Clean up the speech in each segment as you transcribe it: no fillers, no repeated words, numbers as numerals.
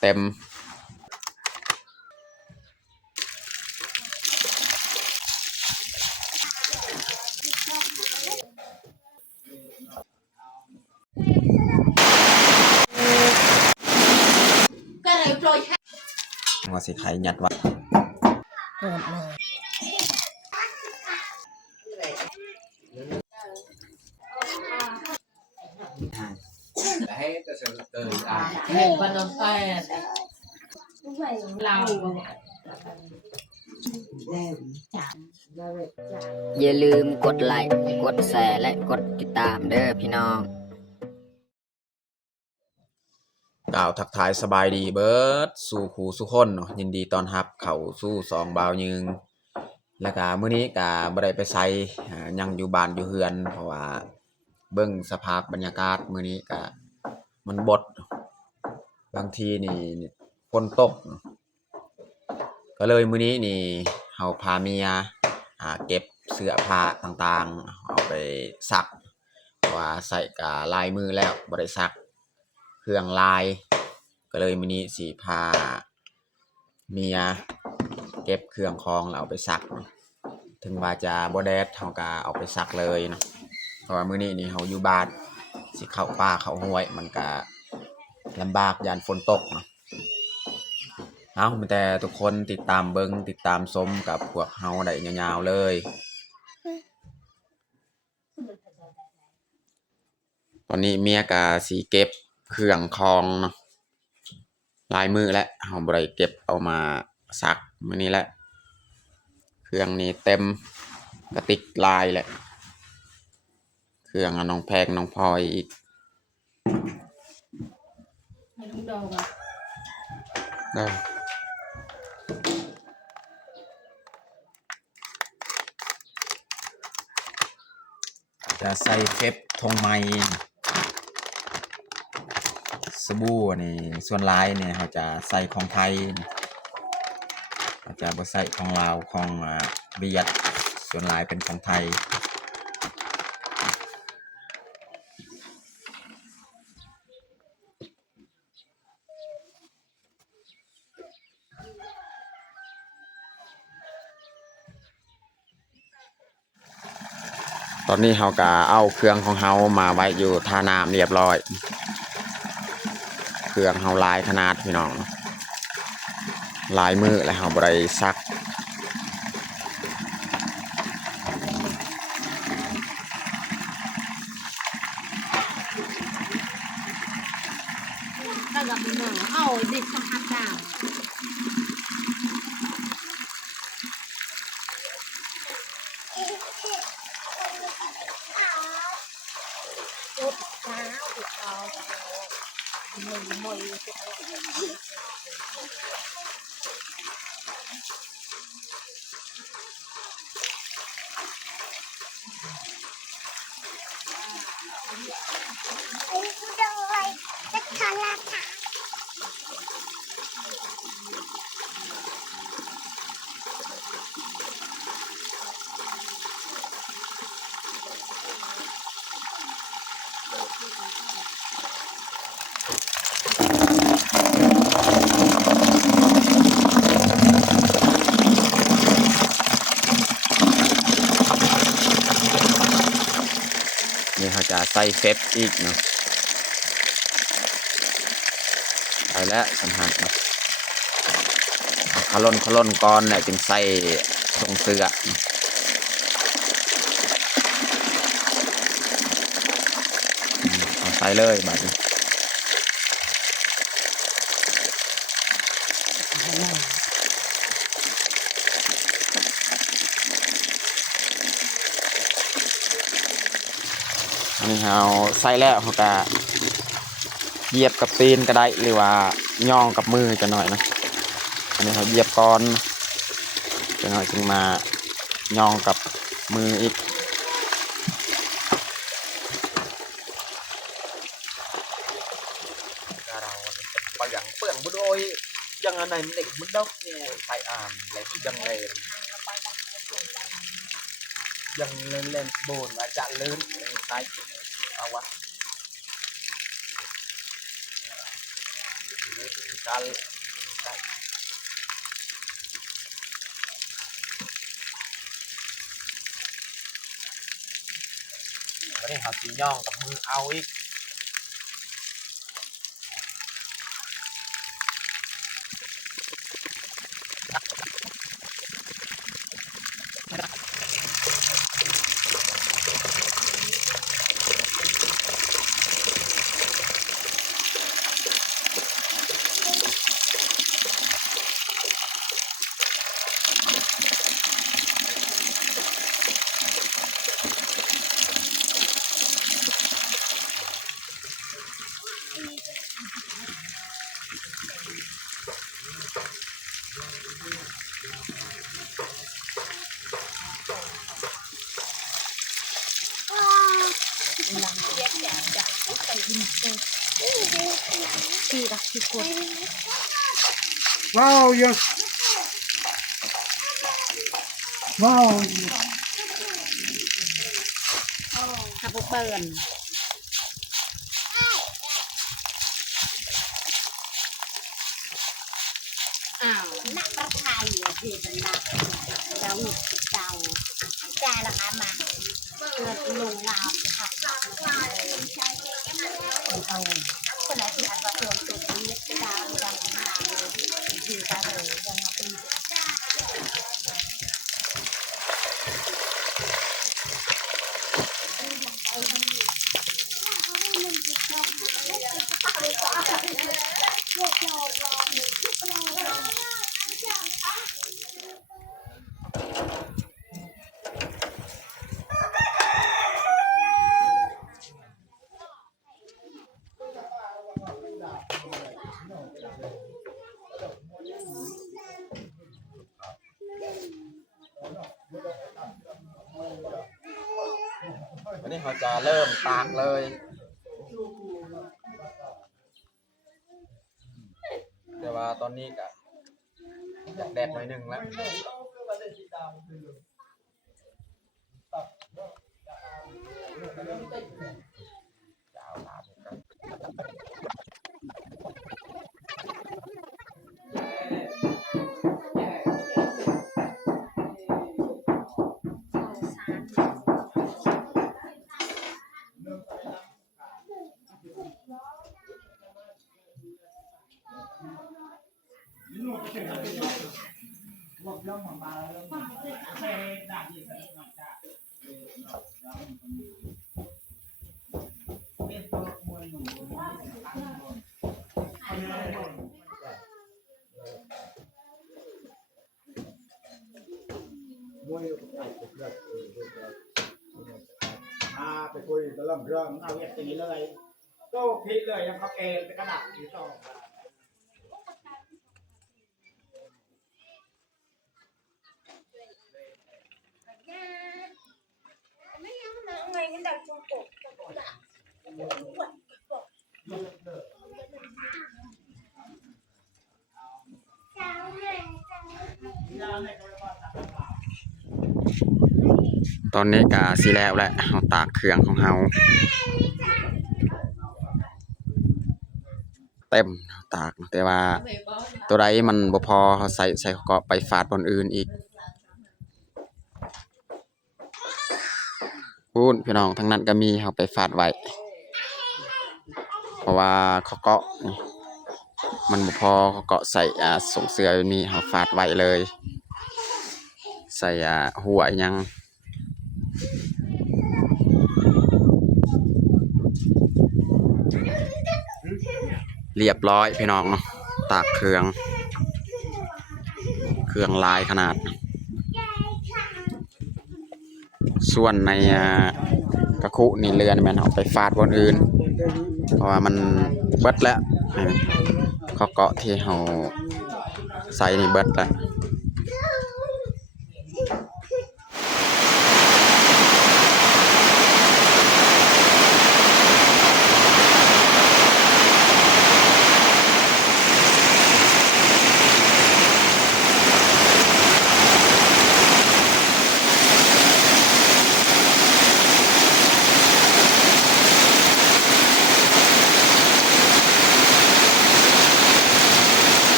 เต็มว่าสิไข่ยัดว่าอย่าลืมกดไลค์กดแชร์และกดติดตามเด้อพี่น้องกล่าวทักทายสบายดีเบิร์ดสู่ครูสุคนเนาะยินดีต้อนรับเข้าสู่สองบ่าวยืงแล้วก็มื้อนี้ก็บ่ได้ไปไสยังอยู่บ้านอยู่เฮือนเพราะว่าเบิ่งสภาพบรรยากาศมื้อนี้ก็มันบดบางทีนี่ฝนตกก็เลยมื้อนี้นี่เฮาพาเมียเก็บเสื้อผ้าต่างๆเอาไปซักเพราะว่าใส่ก็ลายมือแล้วบ่ได้ซักเครื่องลายก็เลยมื้อนี้สิพาเมียเก็บเครื่องของแล้วเอาไปซักเนาะถึงว่าจะบ่แดดเฮาก็เอาไปซักเลยเนาะเพราะว่ามื้อนี้นี่เฮาอยู่บ้านสิเข้าป่าเข้าห้วยมันก็ลำบากยามฝนตกเนาะมีแต่ทุกคนติดตามเบิ่งติดตามชมกับพวกเฮาได้ยาวๆเลยตอนนี้เมียก็สิเก็บเครื่องของเนาะลายมือและเฮาบ่ได้เก็บเอามาซักมื้อนี้แหละเครื่องนี้เต็มกระติกลายแหละเครื่องน้องแพงน้องพลอยอีกได้จะใส่เฟบทงไม้สบู่นี่ส่วนหลายเนี่ยเขาจะใส่ของไทยเขาจะบ่ใส่ของลาวของเวียดส่วนหลายเป็นของไทยตอนนี้เขาก็เอาเครื่องของเขามาไว้อยู่ท่าน้ำเรียบร้อยเครื่องเขาลายขนาดพี่น้องลายมือและเขาบริซักถ้ากับมือเอาเด็กสัมผัสดาวนี่เขาจะใส่เฟบอีกเนาะไปแล้วสัมผัสเนาะขล่นก้อนเนี่ยจึงใส่ทรงเสื้อเอาใส่เลยแบบนี้อันนี้เราใส่แล้วเขาก็เหยียบกับตีนก็ได้หรือว่าย่องกับมือจะหน่อยนะอันนี้เขาเหยียบก้อนจะหน่อยจึงมาย่องกับมืออีกเราไปอย่างเปลืองบุโดยยังอันไหนมันเด็กมันดกเนี่ยใส่อ่านอะไรยังเลยยังเล่นโบนมาจะลื่นใส่เอาวะ การวันนี้เขาสีย่องกับมือเอาอีกตีดักที่กด Wow, yes. Wow. ถ้าพวกเปิ่นอ้าวนักประไทยที่เป็นนักเราหนุกเจ้าใจละค่ะมาเกิดลงลาวค่ะเอาคนไหนที่อาจจะโดนตัวนี้จะดาวดังมาที่ตาเลยยังเป็นวันนี้เขาจะเริ่มตากเลยแต่ว่าตอนนี้ก็อยากแดดหน่อยหนึ่งแล้วจะเอาตากกันไปคุยกับเรื่องเอาเวียดตีเลยโต้พิษเลยยังเขาเกณฑ์กระดับที่ต่อไม่ยังนะไงกันดักจุกจุกตอนนี้ก็สิแล้วแหละเราตากเครื่องของเราเต็มตากแต่ว่าตัวใดมันบ่พอเขาใส่ก็ไปฝาดบนอื่นอีกพูดพี่น้องทั้งนั้นก็มีเขาไปฝาดไว้เพราะว่าเขาเกาะนี่มันบ่พอเขาเกาะใส่ส่งเสื้อนี่เขาฝาดไว้เลยใส่หัวยังเรียบร้อยพี่น้องเนาะตากเครื่องลายขนาดส่วนในกระคุนี่เรือนมันเอาไปฟาดบนอื่นเพราะว่ามันเบิดแล้วเขาเกาะที่เขาใส่นี่เบิดแล้ว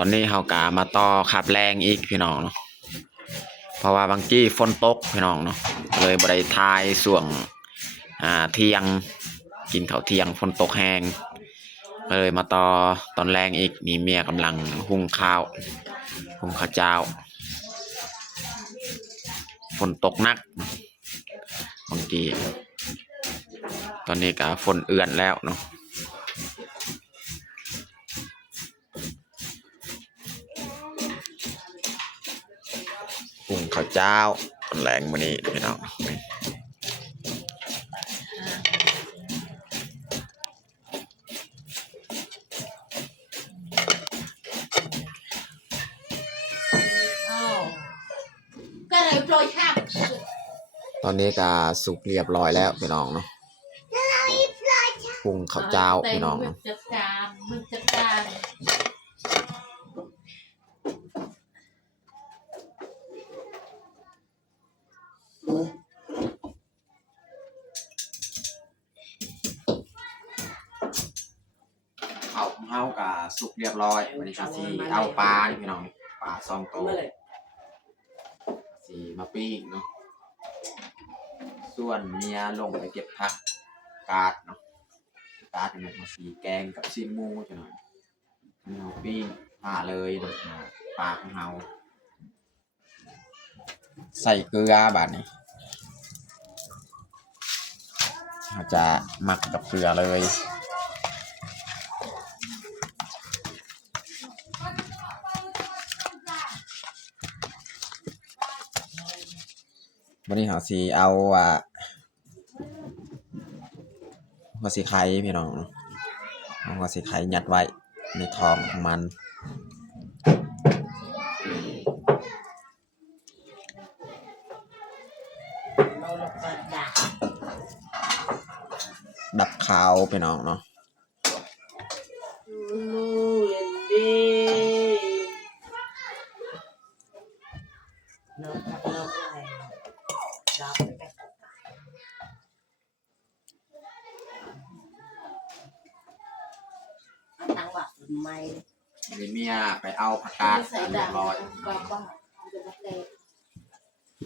อนนี้เฮากะมาต่อขับแรงอีกพี่น้องเนาะเพราะว่าบางกี้ฝนตกพี่น้องเนาะเลยบ่ได้ทายช่วงเที่ยงกินข้าวเที่ยงฝนตกแห้งเลยมาต่อตอนแรงอีกนี่เมียกำลังหุงข้าวเจ้าฝนตกหนักบางกี้ตอนนี้ก็ฝนเอื่อนแล้วเนาะหุงข้าวเจ้าตอนแรงมื้อนี้พี่น้องตอนนี้ก็สุกเรียบร้อยแล้วพี่น้องเนาะหุงข้าวเจ้าพี่น้องเนาะ มึงจัดการ ข้าวของเฮาก็สุกเรียบร้อยวันนี้ก็สิเอาปลานี่พี่น้องปลาซ่องโตสิมาปิ้งเนาะส่วนเมียลงไปเก็บผักกาดเนาะกาดนี่มันสีแกงกับชิ้นหมูจังหน่อยเฮาปิ้งผ่าเลยเนาะปลาของเฮาใส่เกลือบาดนี้เราจะหมักกับเกลือเลยวันนี้เขาสีเอาหัวสีไข่พี่น้องเอาหัวสีไข่ยัดไว้ในท้องของมันดับขาวพี่น้องเนาะตั้งว่าไม่ มีเมียไปเอาผักกาดเรียบร้อย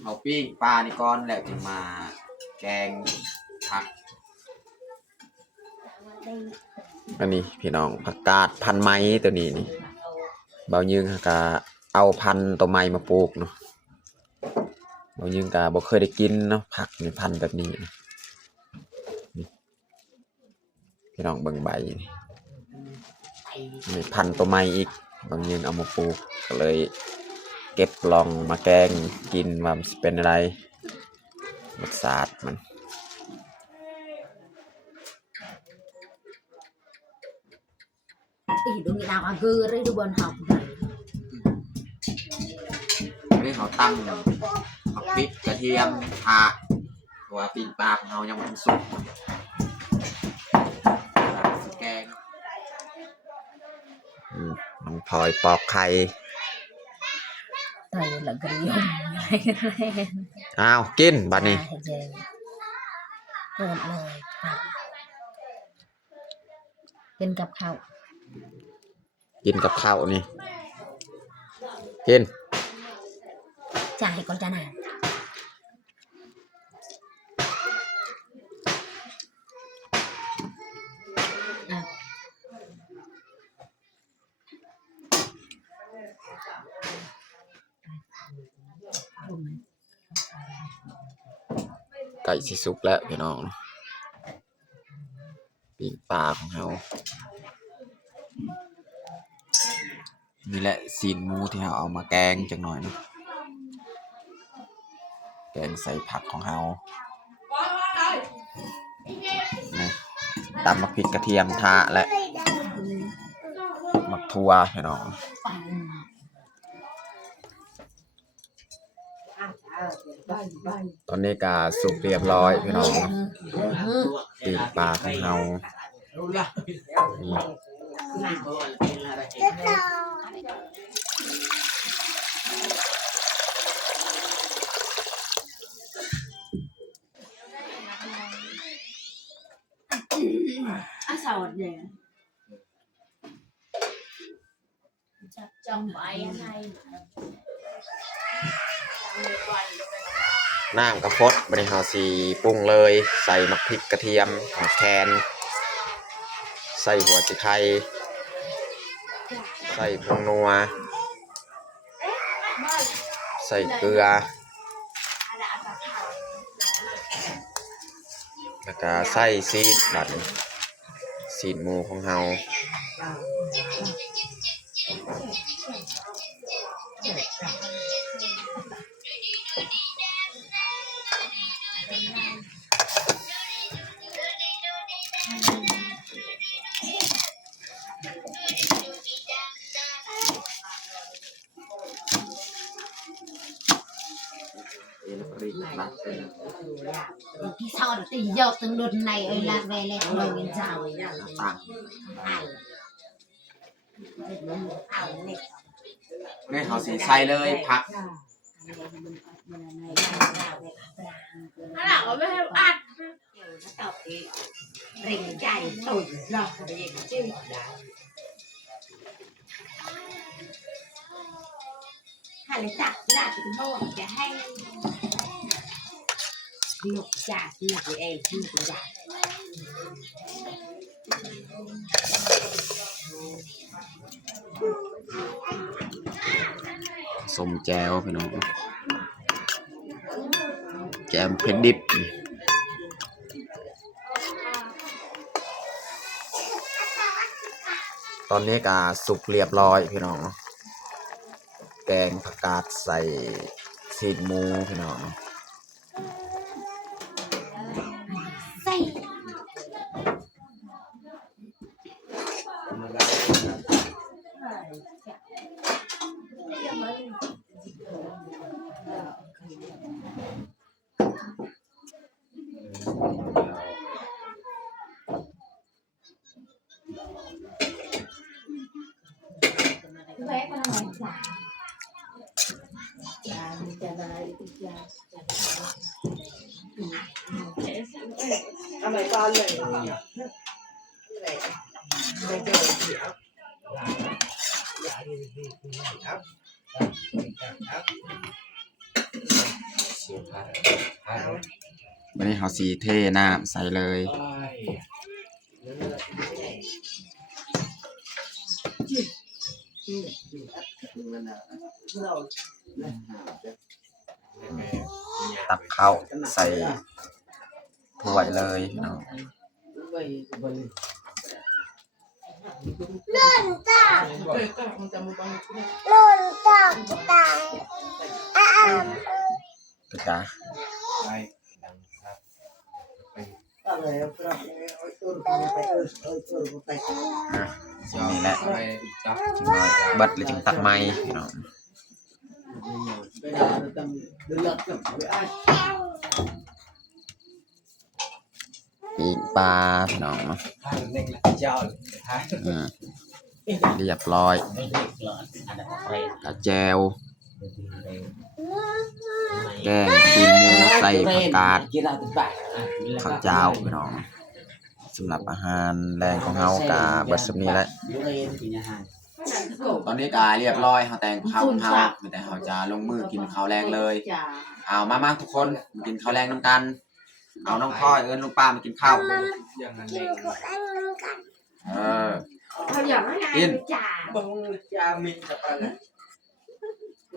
เอาปิ้งปลานี่ก้อนแล้วจึงมาแกงผักอันนี้พี่น้องผักกาดพันไม้ตัวนี้นี่เบายึงก็เอาพันตัวไม้มาปลูกเนาะเบายึงก็บ่เคยได้กินเนาะผักนี่พันแบบนี้นี่พี่น้องเบิ่งใบนี่พันตัวไม้อีกเบายึงเอามาปลูกก็เลยเก็บลองมาแกงกินว่ามันเป็นอะไรรสชาติมันอีดูมีดาวอาเกอร์ดูบนหอกนี่เขาตั้งผักพริกกระเทียมข่าตัวปิ้งปลาของเรายังมันสุกแกงมันพลอยปอกไข่ไทยละกระยมอ้าวกินบัดนี้เปิดเลยครับกินกับข้าวกินกับข้าวนี่กินจ่ายก่อนจะนานไก่สิสุกแล้วพี่น้องปิ้งปลาของเรานี่แหละซีนหมูที่เราเอามาแกงจังหน่อยนะแกงใส่ผักของเรานะตำมะพริกกระเทียมทะและมักทั่วพี่น้องตอนนี้ก็สุกเรียบร้อยพี่น้องปีกปลาของเรานี่สวัสดี trong bài này น้ำกระพดบัดนี้เฮาสิปรุงเลยใส่มักพริกกระเทียมหอมแคนใส่หัวสิไข่ใส่ผงนัวใส่เกลือแล้วก็ใส่ซีดบัดนี้ซีดหมูของเฮาcái sau đó thì dọc từng đợt này ơi là về lại rồi bên sau ตั้งนี่เฮาสิใส่เลยผัก anh nào có biết ăn rình chạy tủi lọc để chứ hay là chặt là cái nồi cái hay lục chặt lục cái em lục cái chặt สมแจวพี่น้องแจมเผ็ดดิบตอนนี้ก็สุกเรียบร้อยพี่น้องแกงผักกาดใส่ซีดหมูพี่น้องวันนี้เขาสีเทน้ำใส่เลยตักข้าวใส่ถ้วยเลยเนาะ กระจาสิ่งนี้แหละจึงน้อยบัดเลยจึงตักไม้พี่น้องปีกปลาพี่น้องเนาะเรียบร้อยกระแจวแกงซีนหมูใส่ผักกาดข้าวเจ้าพี่น้องสำหรับอาหารแรงของเฮากะเบิดสำนี้แหละตอนนี้กะเรียบร้อยเฮาแต่งข้าวของเฮาแต่เฮาจะลงมือกินข้าวแรงเลยเอามาทุกคนมากินข้าวแรงนำกันเอาน้องพ่อยเอิ้นลุงป้ามากินข้าวกิน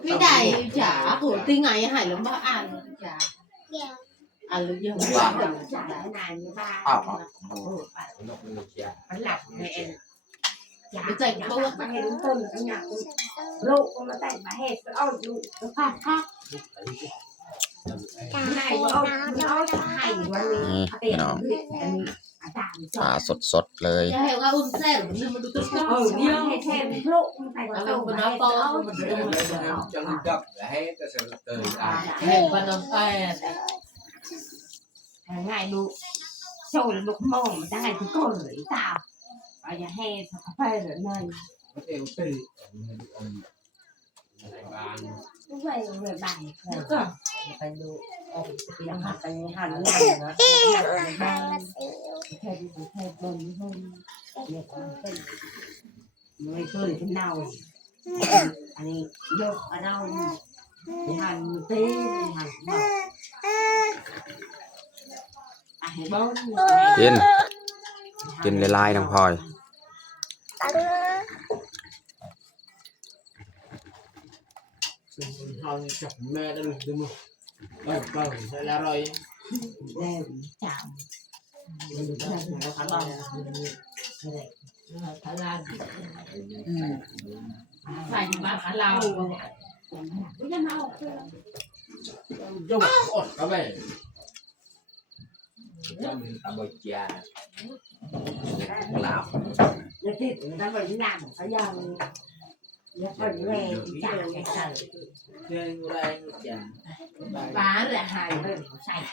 cái này chả của tinh này hải lắm bác ăn chả ăn được nhiều chả này như ba bánh lọc mẹ bây giờ bố bác hay đúng tên là nhà lộ con nó tay bà hẹp nó ôi nó phát phát này nó hay quá điสดๆเลย จะให้ว่าอุ่นแซ่บมันมันดูตุ๊กตุ๊กเนี่ยให้แทนโลกมันไปแล้วมันน้ำโตมันเรื่องอะไรจังกับให้แต่เสร็จเลยให้มันน้ำแซ่บง่ายดูโชว์ลูกมองมันได้ทุกคนเลยจ้าเอาอย่าให้สักไปเลยนั่นเอวตื่นไม่ไม่บางก็ไปดูยังหันไปหันหลังนะแค่ดูแค่บนห้องเนี่ยความเป็นไม่เคยเป็นเน่า anh đi vô ở đâu thì hành tí hành bố กินหลายๆน้องพลอย Thôi chọc mẹ đã được rồi mà. Vâng, sẽ là rồi. đều chào Thái Lan phải bán Thái Lan Vô một ổn cả về. cho mình tao bồi chà lão Nhất thì người ta phải làm phải giờ nhất phải về chào cái trời Trên đây chà. bán là hài hơn sai